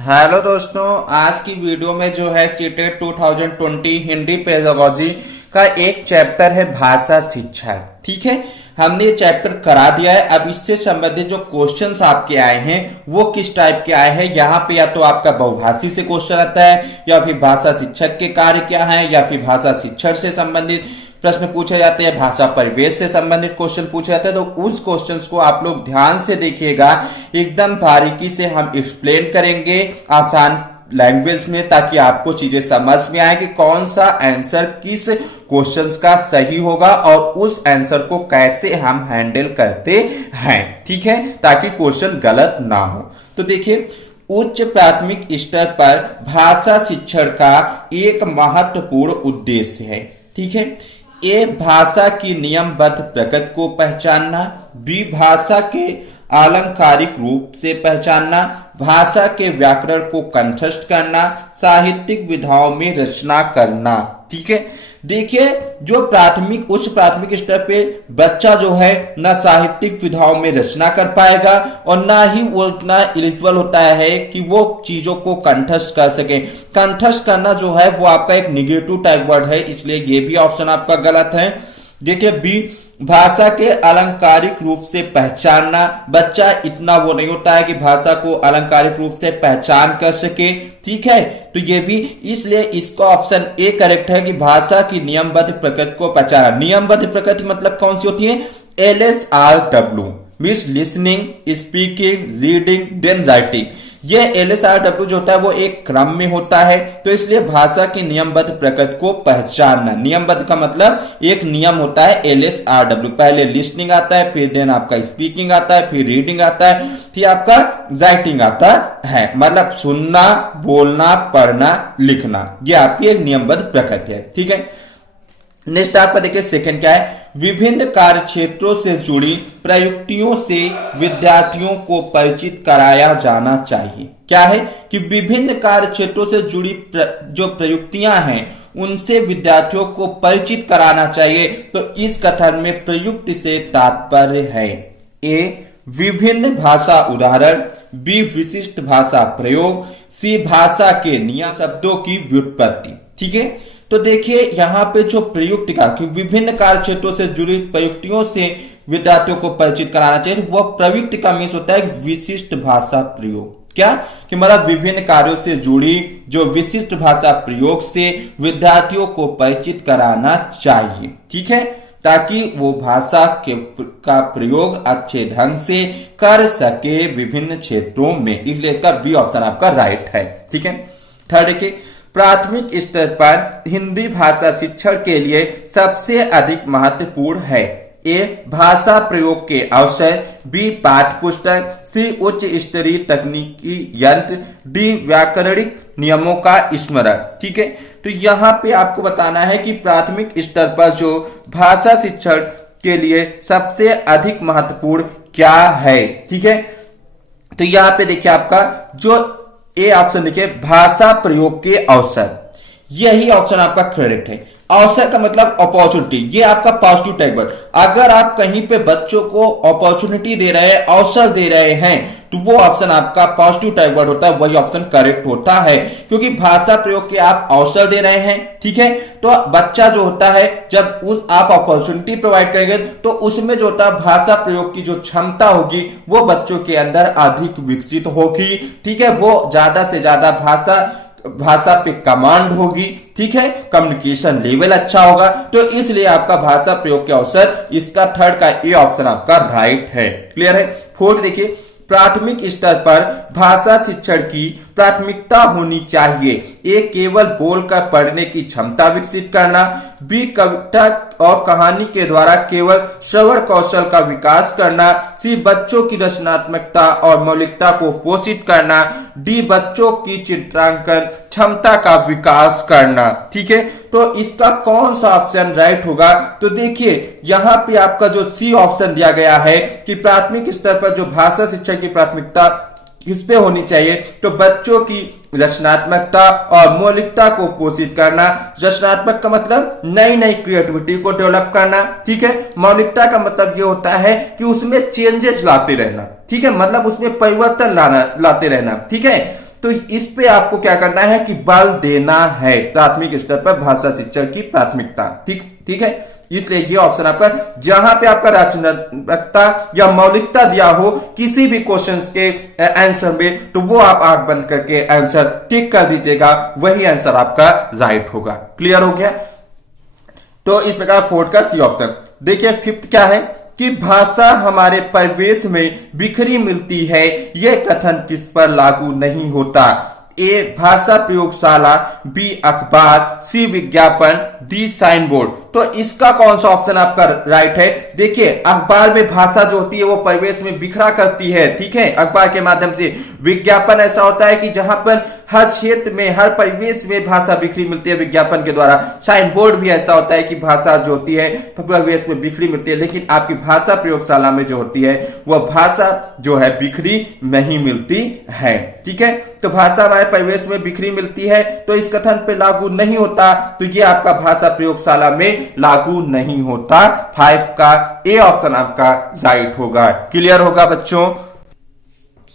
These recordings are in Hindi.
हेलो दोस्तों, आज की वीडियो में जो है सीटेट 2020 हिंदी पेडागोजी का एक चैप्टर है भाषा शिक्षा। ठीक है, हमने ये चैप्टर करा दिया है। अब इससे संबंधित जो क्वेश्चंस आपके आए हैं वो किस टाइप के आए हैं, यहाँ पे या तो आपका बहुभाषी से क्वेश्चन आता है, या फिर भाषा शिक्षक के कार्य क्या है, या फिर भाषा शिक्षण से संबंधित प्रश्न पूछे जाते हैं, भाषा परिवेश से संबंधित क्वेश्चन पूछे जाते हैं। तो उस क्वेश्चंस को आप लोग ध्यान से देखिएगा, एकदम बारीकी से हम एक्सप्लेन करेंगे आसान लैंग्वेज में, ताकि आपको चीजें समझ में आए कि कौन सा आंसर किस क्वेश्चंस का सही होगा और उस आंसर को कैसे हम हैंडल करते हैं। ठीक है, ताकि क्वेश्चन गलत ना हो। तो देखिए, उच्च प्राथमिक स्तर पर भाषा शिक्षण का एक महत्वपूर्ण उद्देश्य है। ठीक है, ए भाषा की नियमबद्ध प्रकृति को पहचानना, बी भाषा के अलंकारिक रूप से पहचानना, भाषा के व्याकरण को कंठस्थ करना, साहित्यिक विधाओं में रचना करना। ठीक है, देखिए जो उच्च प्राथमिक स्तर पे बच्चा जो है ना साहित्यिक विधाओं में रचना कर पाएगा और ना ही वो उतना एलिजिबल होता है कि वो चीजों को कंठस्थ कर सके। कंठस्थ करना जो है वो आपका एक निगेटिव टाइप वर्ड है, इसलिए ये भी ऑप्शन आपका गलत है। देखिए बी, भाषा के अलंकारिक रूप से पहचानना, बच्चा इतना वो नहीं होता है कि भाषा को अलंकारिक रूप से पहचान कर सके। ठीक है, तो ये भी, इसलिए इसका ऑप्शन ए करेक्ट है कि भाषा की नियमबद्ध प्रकृति को पहचाना। नियमबद्ध प्रकृति मतलब कौन सी होती है? LSRW means listening, speaking, reading, then writing. ये LSRW जो होता है वो एक क्रम में होता है, तो इसलिए भाषा की नियमबद्ध प्रकृति को पहचानना। नियमबद्ध का मतलब एक नियम होता है LSRW। पहले लिसनिंग आता है, फिर देन आपका स्पीकिंग आता है, फिर रीडिंग आता है, फिर आपका राइटिंग आता है। मतलब सुनना, बोलना, पढ़ना, लिखना, ये आपकी एक नियमबद्ध प्रकृति है। ठीक है, नेक्स्ट आपका देखिए सेकंड क्या है? विभिन्न कार्य क्षेत्रों से जुड़ी प्रयुक्तियों से विद्यार्थियों को परिचित कराया जाना चाहिए। क्या है कि विभिन्न कार्य क्षेत्रों से जुड़ी जो प्रयुक्तियां हैं उनसे विद्यार्थियों को परिचित कराना चाहिए। तो इस कथन में प्रयुक्ति से तात्पर्य है ए विभिन्न भाषा उदाहरण, बी विशिष्ट भाषा प्रयोग, सी भाषा के नियम शब्दों की व्युत्पत्ति। ठीक है, तो देखिए यहाँ पे जो प्रयुक्तिका की विभिन्न कार्य क्षेत्रों से जुड़ी प्रयुक्तियों से विद्यार्थियों को परिचित कराना चाहिए, वह प्रयुक्तिका मीन्स होता है विशिष्ट भाषा प्रयोग। क्या कि मतलब विभिन्न कार्यों से जुड़ी जो विशिष्ट भाषा प्रयोग से विद्यार्थियों को परिचित कराना चाहिए। ठीक है, ताकि वो भाषा का प्रयोग अच्छे ढंग से कर सके विभिन्न क्षेत्रों में, इसलिए इसका बी ऑप्शन आपका राइट है। ठीक है, थर्ड देखिए, प्राथमिक स्तर पर हिंदी भाषा शिक्षण के लिए सबसे अधिक महत्वपूर्ण है। ए भाषा प्रयोग के अवसर, बी पाठ्य पुस्तक, सी उच्च स्तरीय तकनीकी यंत्र, डी व्याकरणिक नियमों का स्मरण। ठीक है, तो यहाँ पे आपको बताना है कि प्राथमिक स्तर पर जो भाषा शिक्षण के लिए सबसे अधिक महत्वपूर्ण क्या है। ठीक है, तो यहाँ पे देखिए आपका जो ए ऑप्शन देखिए भाषा प्रयोग के अवसर, यही ऑप्शन आपका करेक्ट है। अवसर का मतलब अपॉर्चुनिटी, ये आपका पॉजिटिव टाइप वर्ड। अगर आप कहीं पे बच्चों को अपॉर्चुनिटी दे रहे हैं, अवसर दे रहे हैं, तो वो ऑप्शन आपका पॉजिटिव टाइप वर्ड होता है, वही ऑप्शन करेक्ट होता है, क्योंकि भाषा प्रयोग के आप अवसर दे रहे हैं। ठीक है, तो बच्चा जो होता है जब आप अपॉर्चुनिटी प्रोवाइड करेंगे तो उसमें जो होता है भाषा प्रयोग की जो क्षमता होगी वो बच्चों के अंदर अधिक विकसित होगी। ठीक है, वो ज्यादा से ज्यादा भाषा पे कमांड होगी। ठीक है, कम्युनिकेशन लेवल अच्छा होगा, तो इसलिए आपका भाषा प्रयोग के अवसर, इसका थर्ड का ए ऑप्शन आपका राइट है। क्लियर है। फोर्थ देखिए, प्राथमिक स्तर पर भाषा शिक्षण की प्राथमिकता होनी चाहिए। ए केवल बोलकर पढ़ने की क्षमता विकसित करना, बी कविता और कहानी के द्वारा केवल श्रवण कौशल का विकास करना, सी बच्चों की रचनात्मकता और मौलिकता को पोषित करना, डी बच्चों की चित्रांकन क्षमता का विकास करना। ठीक है, तो इसका कौन सा ऑप्शन राइट होगा? तो देखिए यहाँ पे आपका जो सी ऑप्शन दिया गया है कि प्राथमिक स्तर पर जो भाषा शिक्षा की प्राथमिकता किस पे होनी चाहिए, तो बच्चों की रचनात्मकता और मौलिकता को पोषित करना। रचनात्मक का मतलब नई नई क्रिएटिविटी को डेवलप करना। ठीक है, मौलिकता का मतलब ये होता है कि उसमें चेंजेस लाते रहना। ठीक है, मतलब उसमें परिवर्तन लाते रहना। ठीक है, तो इस पे आपको क्या करना है कि बल देना है, प्राथमिक स्तर पर भाषा शिक्षण की प्राथमिकता। ठीक है, इसलिए ये ऑप्शन आपका, जहां पे आपका रचनात्मकता या मौलिकता दिया हो किसी भी क्वेश्चंस के आंसर में, तो वो आप आंख बंद करके आंसर टिक कर दीजिएगा, वही आंसर आपका राइट होगा। क्लियर हो गया? तो इस प्रकार फोर्थ का सी ऑप्शन। देखिए फिफ्थ क्या है कि भाषा हमारे परिवेश में बिखरी मिलती है, यह कथन किस पर लागू नहीं होता? ए भाषा प्रयोगशाला, बी अखबार, सी विज्ञापन, डी साइन बोर्ड। तो इसका कौन सा ऑप्शन आपका राइट है? देखिए अखबार में भाषा जो होती है वो परिवेश में बिखरा करती है, ठीक है, अखबार के माध्यम से। विज्ञापन ऐसा होता है कि जहां पर हर क्षेत्र में, हर परिवेश में भाषा बिखरी मिलती है विज्ञापन के द्वारा। साइन बोर्ड भी ऐसा होता है कि भाषा जो होती है परिवेश में बिखरी मिलती है, लेकिन आपकी भाषा प्रयोगशाला में जो होती है वह भाषा जो है बिखरी नहीं मिलती है। ठीक है, तो भाषा हमारे परिवेश में बिखरी मिलती है, तो इस कथन पे लागू नहीं होता, तो ये आपका भाषा प्रयोगशाला में लागू नहीं होता। 5 का ए ऑप्शन आपका राइट होगा। क्लियर होगा बच्चों?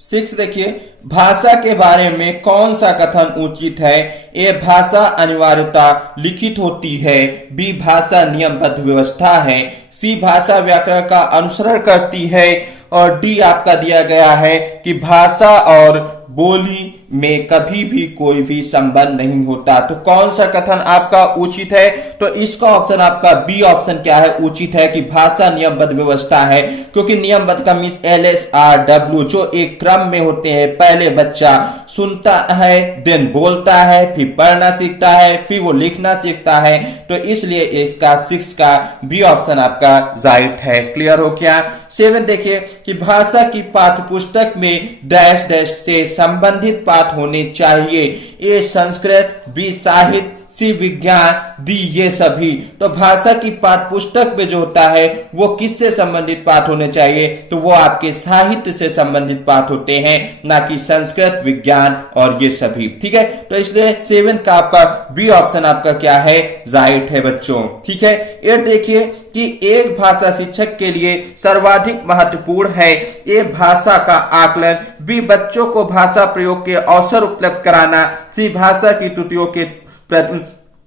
6 देखिए, भाषा के बारे में कौन सा कथन उचित है? ए भाषा अनिवार्यता लिखित होती है, बी भाषा नियमबद्ध व्यवस्था है, सी भाषा व्याकरण का अनुसरण करती है, और डी आपका दिया गया है कि भाषा और बोली में कभी भी कोई भी संबंध नहीं होता। तो कौन सा कथन आपका उचित है? तो इसका ऑप्शन आपका बी ऑप्शन क्या है? उचित है कि भाषा नियमबद्ध व्यवस्था है, क्योंकि नियमबद्ध का मीन्स LSRW, जो एक क्रम में होते हैं। पहले बच्चा सुनता है, देन बोलता है, फिर पढ़ना सीखता है, फिर वो लिखना सीखता है। तो इसलिए इसका 6 का बी ऑप्शन आपका राइट है। क्लियर हो क्या? 7 देखिए कि भाषा की पाठ्य पुस्तक में डैश डैश से संबंधित पाठ होने चाहिए। ए संस्कृत, बी साहित्य, सी विज्ञान, डी ये सभी। तो भाषा की पाठ्य पुस्तक में जो होता है वो किससे संबंधित पाठ होने चाहिए? तो वो आपके साहित्य से संबंधित पाठ होते हैं, ना कि संस्कृत, विज्ञान और ये सभी। ठीक है, तो इसलिए 7 का आपका बी ऑप्शन आपका क्या है? राइट है बच्चों। ठीक है, ये देखिए कि एक भाषा शिक्षक के लिए सर्वाधिक महत्वपूर्ण है। ए भाषा का आकलन, बी बच्चों को भाषा प्रयोग के अवसर उपलब्ध कराना, सी भाषा की त्रुटियों के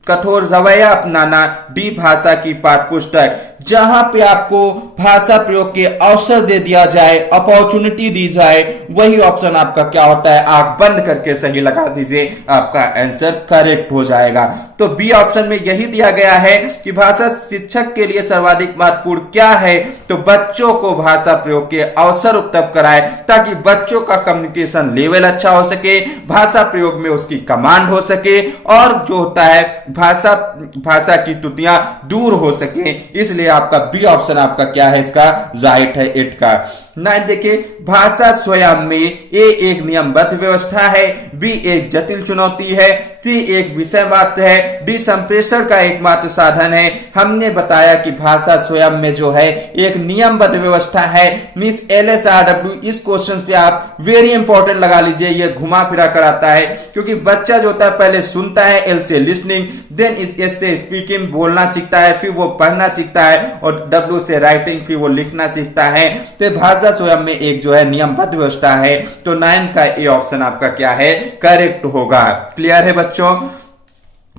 कठोर रवैया अपनाना, डी भाषा की पाठ्य पुस्तक। जहां पे आपको भाषा प्रयोग के अवसर दे दिया जाए, अपॉर्चुनिटी दी जाए, वही ऑप्शन आपका क्या होता है? आंख बंद करके सही लगा दीजिए, आपका आंसर करेक्ट हो जाएगा। तो बी ऑप्शन में यही दिया गया है कि भाषा शिक्षक के लिए सर्वाधिक महत्वपूर्ण क्या है? तो बच्चों को भाषा प्रयोग के अवसर उपलब्ध कराए, ताकि बच्चों का कम्युनिकेशन लेवल अच्छा हो सके, भाषा प्रयोग में उसकी कमांड हो सके, और जो होता है भाषा की त्रुटियां दूर हो सके। इसलिए आपका बी ऑप्शन आपका क्या है? इसका राइट है 8 का। 9 देखिए, भाषा स्वयं में ए एक नियमबद्ध व्यवस्था है, बी एक जटिल चुनौती है, सी एक विषय मात्र है, डी संप्रेषण का एकमात्र साधन है। हमने बताया कि भाषा स्वयं में जो है एक नियमबद्ध व्यवस्था है, मिस LSRW। इस क्वेश्चन पे आप वेरी इंपॉर्टेंट लगा लीजिए, ये घुमा फिरा कर आता है, क्योंकि बच्चा जो होता है पहले सुनता है, L से लिसनिंग, देन S से स्पीकिंग, बोलना सीखता है, फिर वो पढ़ना सीखता है, और W से राइटिंग, फिर वो लिखना सीखता है। तो भाषा स्वयं में एक जो है नियमबद्ध व्यवस्था है। तो 9 का ए ऑप्शन आपका क्या है? करेक्ट होगा। क्लियर है बच्चों?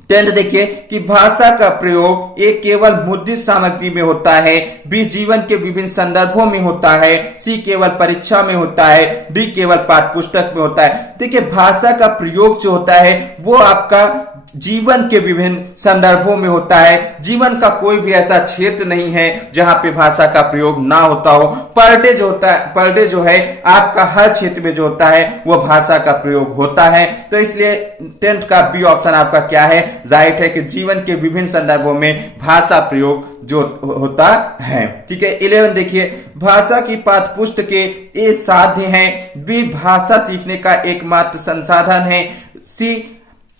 10 देखिए कि भाषा का प्रयोग एक केवल मुद्रित सामग्री में होता है, बी जीवन के विभिन्न संदर्भों में होता है, सी केवल परीक्षा में होता है, डी केवल पाठ्य पुस्तक में होता है। देखिए भाषा का प्रयोग जो होता है वो आपका जीवन के विभिन्न संदर्भों में होता है। जीवन का कोई भी ऐसा क्षेत्र नहीं है जहां पे भाषा का प्रयोग ना होता हो। पर डे जो होता है, पर डे जो है आपका हर क्षेत्र में जो होता है वो भाषा का प्रयोग होता है। तो इसलिए 10 का बी ऑप्शन आपका क्या है? राइट है कि जीवन के विभिन्न संदर्भों में भाषा प्रयोग जो होता है। ठीक है, 11 देखिए, भाषा की पाठ्य पुस्तकें ए साध्य हैं, बी भाषा सीखने का एकमात्र संसाधन है, सी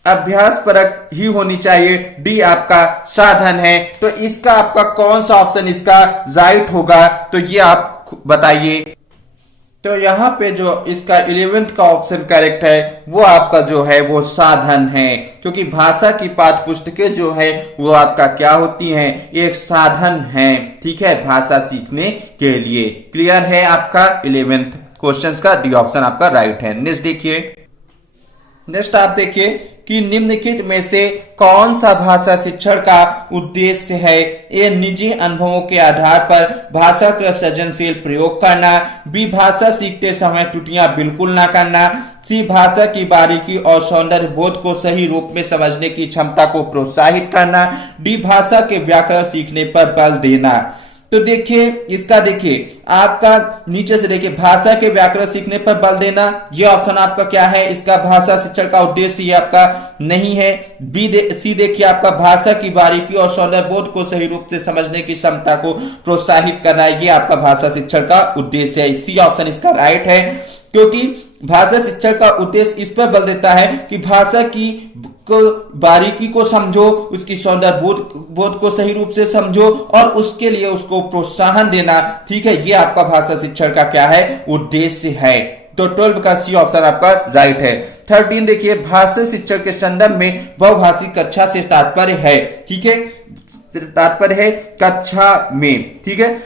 अभ्यास परक ही होनी चाहिए, डी आपका साधन है। तो इसका आपका कौन सा ऑप्शन इसका राइट होगा? तो ये आप बताइए। तो यहाँ पे जो इसका 11th का ऑप्शन करेक्ट है वो आपका जो है वो साधन है, क्योंकि भाषा की पाठ्य पुस्तकें जो है वो आपका क्या होती हैं? एक साधन है। ठीक है, भाषा सीखने के लिए। क्लियर है आपका 11th क्वेश्चन का डी ऑप्शन आपका राइट है। नेक्स्ट देखिए, नेक्स्ट आप देखिए कि निम्नलिखित में से कौन सा भाषा शिक्षण का उद्देश्य है। ए निजी अनुभवों के आधार पर भाषा का सृजनशील प्रयोग करना, बी भाषा सीखते समय त्रुटियां बिल्कुल ना करना, सी भाषा की बारीकी और सौंदर्य बोध को सही रूप में समझने की क्षमता को प्रोत्साहित करना, डी भाषा के व्याकरण सीखने पर बल देना। तो देखिए इसका, देखिए आपका नीचे से देखिए भाषा के व्याकरण सीखने पर बल देना, ये ऑप्शन आपका क्या है, इसका भाषा शिक्षण का उद्देश्य ये आपका नहीं है। सी देखिए आपका भाषा की बारीकी और सौंदर्य बोध को सही रूप से समझने की क्षमता को प्रोत्साहित करना है, ये आपका भाषा शिक्षण का उद्देश्य है। सी ऑप्शन इसका राइट है, क्योंकि भाषा शिक्षण का उद्देश्य इस पर बल देता है कि भाषा की बारीकी को समझो, उसकी सौंदर्य बोध को सही रूप से समझो और उसके लिए उसको प्रोत्साहन देना। ठीक है, ये आपका भाषा शिक्षण का क्या है, उद्देश्य है। तो 12 का सी ऑप्शन आपका राइट है। 13 देखिए भाषा शिक्षण के संदर्भ में बहुभाषी कक्षा से तात्पर्य है। ठीक है, तात्पर्य है कक्षा में। ठीक है,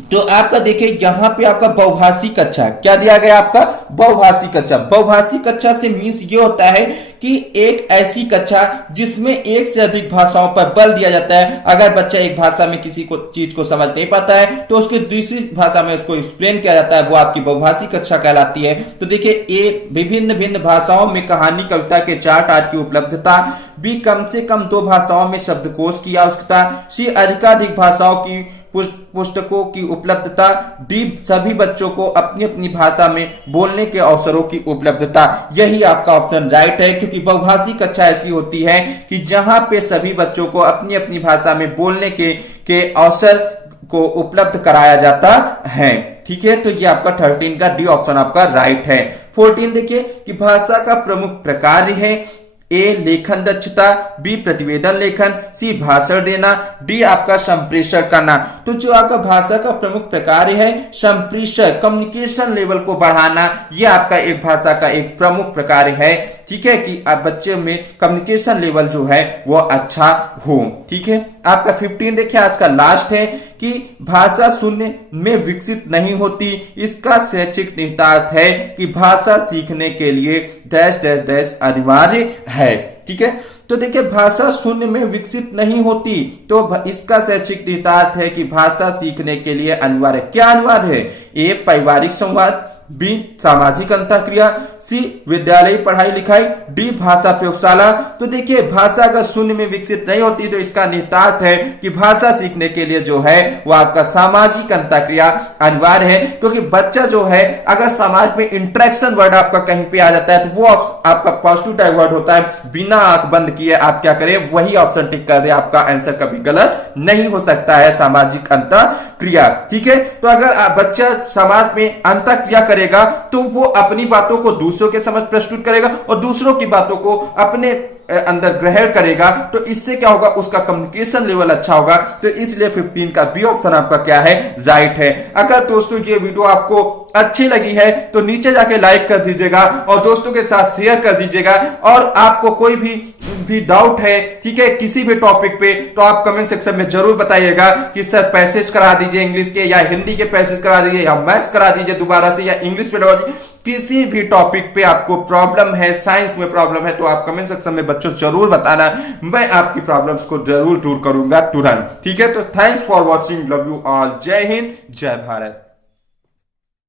तो आपका देखिए यहां पे आपका बहुभाषी कक्षा क्या दिया गया, आपका बहुभाषी कक्षा। बहुभाषी कक्षा से मीन्स ये होता है कि एक ऐसी कक्षा जिसमें एक से अधिक भाषाओं पर बल दिया जाता है। अगर बच्चा एक भाषा में किसी को चीज को समझ नहीं पाता है तो उसकी दूसरी भाषा में उसको एक्सप्लेन किया जाता है, वो आपकी बहुभाषी कक्षा कहलाती है। तो देखिए ए विभिन्न भिन्न भाषाओं में कहानी कविता के 4 पाठ की उपलब्धता, बी कम से कम 2 भाषाओं में शब्दकोश की आवश्यकता, सी अधिकाधिक भाषाओं की पुस्तकों की उपलब्धता, डी सभी बच्चों को अपनी अपनी भाषा में बोलने के अवसरों की उपलब्धता। यही आपका ऑप्शन राइट है, क्योंकि बहुभाषी कक्षा ऐसी होती है कि जहां पे सभी बच्चों को अपनी अपनी भाषा में बोलने के अवसर को उपलब्ध कराया जाता है। ठीक है, तो ये आपका 13 का डी ऑप्शन आपका राइट है। 14 देखिए कि भाषा का प्रमुख प्रकार है, ए लेखन दक्षता, बी प्रतिवेदन लेखन, सी भाषण देना, डी आपका संप्रेषण करना। तो जो आपका भाषा का प्रमुख प्रकार है संप्रेषण, कम्युनिकेशन लेवल को बढ़ाना, ये आपका एक भाषा का एक प्रमुख प्रकार है। ठीक है, कि आप बच्चे में कम्युनिकेशन लेवल जो है वो अच्छा हो। ठीक है, आपका 15 देखिए आज का लास्ट है कि भाषा शून्य में विकसित नहीं होती, इसका शैक्षिक निहितार्थ है कि भाषा सीखने के लिए डैश डैश डैश अनिवार्य है। ठीक है, तो देखिए भाषा शून्य में विकसित नहीं होती, तो इसका शैक्षिक निहितार्थ है कि भाषा सीखने के लिए अनिवार्य, क्या अनिवार्य है, ए पारिवारिक संवाद, बी सामाजिक अंतःक्रिया, सी विद्यालयी पढ़ाई लिखाई, डी भाषा प्रयोगशाला। तो देखिए भाषा अगर शून्य में विकसित नहीं होती तो इसका निहितार्थ है कि भाषा सीखने के लिए जो है वो आपका सामाजिक अंतःक्रिया अनिवार्य है, क्योंकि बच्चा जो है अगर समाज में इंटरेक्शन वर्ड आपका कहीं पे आ जाता है तो वो आपका पॉजिटिव टाइप वर्ड होता है। बिना आंख बंद किए आप क्या करें, वही ऑप्शन टिक कर दे, आपका आंसर कभी गलत नहीं हो सकता है, सामाजिक अंतःक्रिया। ठीक है, तो अगर बच्चा समाज में अंतःक्रिया करेगा तो वो अपनी बातों को दूसरों के समझ प्रस्तुत करेगा और दूसरों की बातों को अपने अंदर ग्रहण करेगा, तो इससे क्या होगा, उसका कम्युनिकेशन लेवल अच्छा होगा। तो इसलिए 15 का बी ऑप्शन आपका क्या है, राइट है। अगर दोस्तों ये वीडियो आपको अच्छी लगी है तो नीचे जाके लाइक कर दीजिएगा और दोस्तों के साथ शेयर कर दीजिएगा। और आपको कोई भी डाउट है, ठीक है, किसी भी टॉपिक पे, तो आप कमेंट सेक्शन में जरूर बताइएगा कि सर पैसेज करा दीजिए इंग्लिश के, या हिंदी के पैसेज करा दीजिए, या मैथ्स करा दीजिए दोबारा से, या इंग्लिश पे लगा दीजिए। किसी भी टॉपिक पे आपको प्रॉब्लम है, साइंस में प्रॉब्लम है, तो आप कमेंट सेक्शन में बच्चों जरूर बताना, मैं आपकी प्रॉब्लम्स को जरूर दूर करूंगा तुरंत। ठीक है, तो thanks for watching, love you all, जय हिंद, जय भारत।